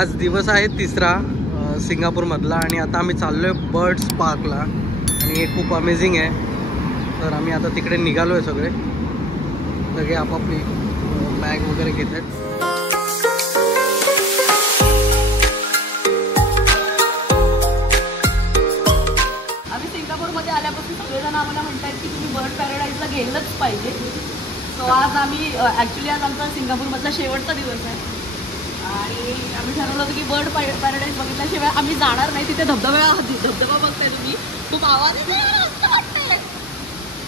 आज दिवस आहे तिसरा सिंगापूरमधला आणि आता आम्ही चाललो आहे बर्ड्स पार्कला आणि हे खूप अमेझिंग आहे. तर आम्ही आता तिकडे निघालो आहे सगळे आपापली बॅग वगैरे घेत आहेत. आम्ही सिंगापूरमध्ये आल्यापासून सगळेजण आम्हाला म्हणतात की तुम्ही बर्ड पॅराडाईजला गेलंच पाहिजे. सो आज आम्ही ॲक्च्युली आज आमचा सिंगापूरमधला शेवटचा दिवस आहे आणि आम्ही ठरवलं होतं की बर्ड पॅराडाईज बघितल्याशिवाय आम्ही जाणार नाही. तिथे धबधबा बघताय तुम्ही, खूप आवाज वाटतंय.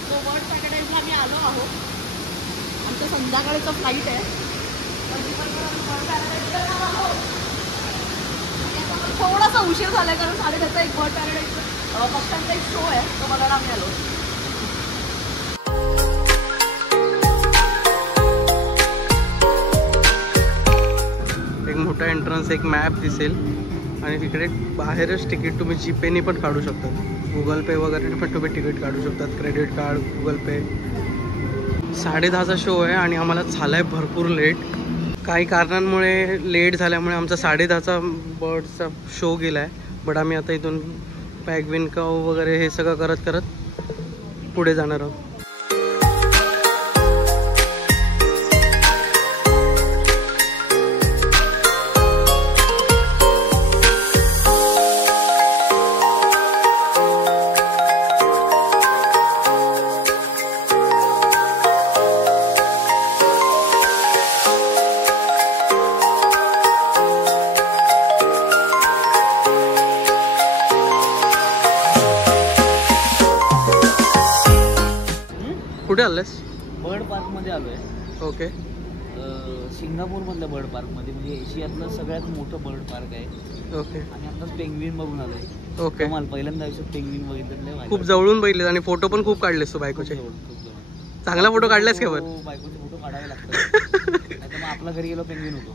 सो बर्ड पॅराडाईजला आम्ही आलो आहोत. आमचं संध्याकाळीचं फ्लाईट आहे. थोडासा उशीर झालाय कारण 10:30 एक बर्ड पॅराडाईज पक्ष्यांचा एक शो आहे, तो बघायला आम्ही आलो. एक मोठा एंट्रन्स, एक मॅप दिसेल आणि तिकडे बाहेरच तिकीट तुम्ही जीपेने पण काढू शकतात. गुगल पे वगैरे पण तुम्ही तिकीट काढू शकतात, क्रेडिट कार्ड, गुगल पे. 10:30चा शो आहे आणि आम्हाला झाला आहे भरपूर लेट. काही कारणांमुळे लेट झाल्यामुळे आमचा 10:30चा बर्डचा शो गेला आहे. बट आम्ही आता इथून पॅगविन काव वगैरे हे सगळं करत करत पुढे जाणार आहोत. कुठे आलंस? बर्ड पार्कमध्ये आलो आहे. ओके. सिंगापूरमधल्या बर्ड पार्कमध्ये, म्हणजे एशियातलं सगळ्यात मोठं बर्ड पार्क आहे. ओके. आणि आताच पेंग्विन बघून आलो आहे. ओके. मला पहिल्यांदा आयुष्यात पेंग्विन बघितलं. खूप जवळून बघितले आणि फोटो पण खूप काढलेस तू बायकोचे. चांगला फोटो काढलास का? बायकोचे फोटो काढावे लागतात. नाहीतर मग आपल्या घरी गेलो पेंग्विन होतो.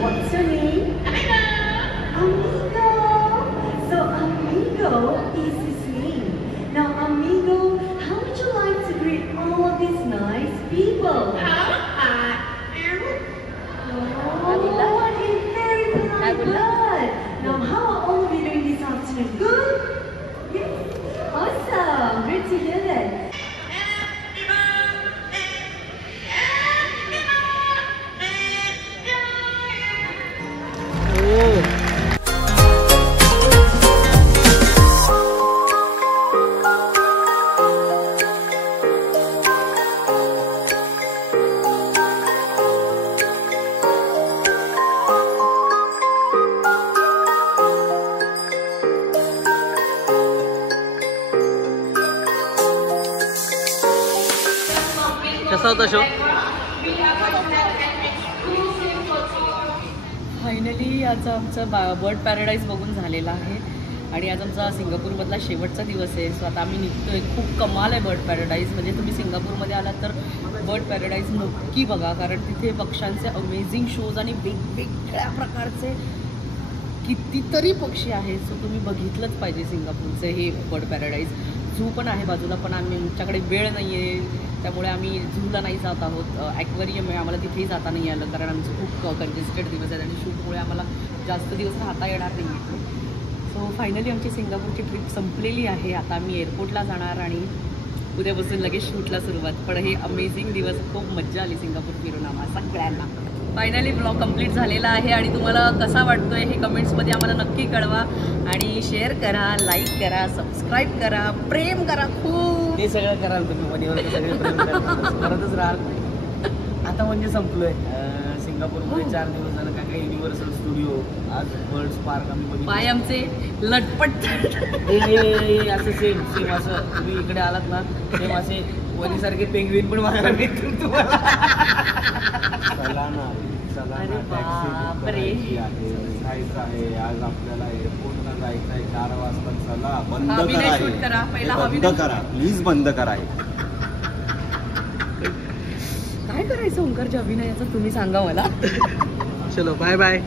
What's your name? Amigo. So Amigo is his name. Now Amigo, how would you like to greet all of these nice people? Very good. Now how are all of you doing this afternoon? Good? Yes. Awesome. Great to hear that. कसा होता show? Finally आज आमचं bird paradise बघून झालेला आहे आणि आज आमचा सिंगापूरमधला शेवटचा दिवस आहे. सो आता आम्ही निघतोय. खूप कमाल आहे बर्ड पॅराडाईज. म्हणजे तुम्ही सिंगापूरमध्ये आलात तर बर्ड पॅराडाईज नक्की बघा, कारण तिथे पक्ष्यांचे अमेझिंग शोज आणि वेगवेगळ्या प्रकारचे कितीतरी पक्षी आहेत. सो तुम्ही बघितलंच पाहिजे सिंगापूरचं हे बर्ड पॅराडाईज. झू पण आहे बाजूला, पण आमच्याकडे वेळ नाही आहे त्यामुळे आम्ही झूला नाही जात आहोत. ॲक्वेरियम आहे, आम्हाला तिथेही जाता नाही आलं कारण आमचे खूप कंजेस्टेड दिवस आहेत आणि शूटमुळे आम्हाला जास्त दिवस राहता येणार नाही आहे. सो फायनली आमची सिंगापूरची ट्रिप संपलेली आहे. आता आम्ही एअरपोर्टला जाणार आणि उद्यापासून लगेच शूटला सुरुवात. पण हे अमेझिंग दिवस, खूप मजा आली सिंगापूर फिरून आम्हाला सगळ्यांना. फायनली ब्लॉग कंप्लीट झालेला आहे आणि तुम्हाला कसा वाटतोय हे कमेंट्समध्ये आम्हाला नक्की कळवा आणि शेअर करा, लाईक करा, सबस्क्राईब करा, प्रेम करा खूप. ते सगळं कराल तुम्ही मनीवर सगळे करतच राहाल. आता म्हणजे संपलोय सिंगापूरमध्ये 4 दिवस झालं. काय काय युनिव्हर्सल स्टुडिओ, आज बर्ड्स पार्क आम्ही बघितलं. पाय आमचे लटपट. असं सेम असं तुम्ही इकडे आलात ना सेम असे वनीसारखे पेंग्विन पण बघायला भेटतील तुम्हाला. चला ना अरे बापरे. जायचं आहे आज आपल्याला एअरपोर्टला जायचं आहे 4 वाजता. चला बंद अभिनय शूट करा पहिला. बंद करा प्लीज, बंद करा. काय करायचं ओंकारच्या अभिनयाचं तुम्ही सांगा मला. चलो बाय बाय.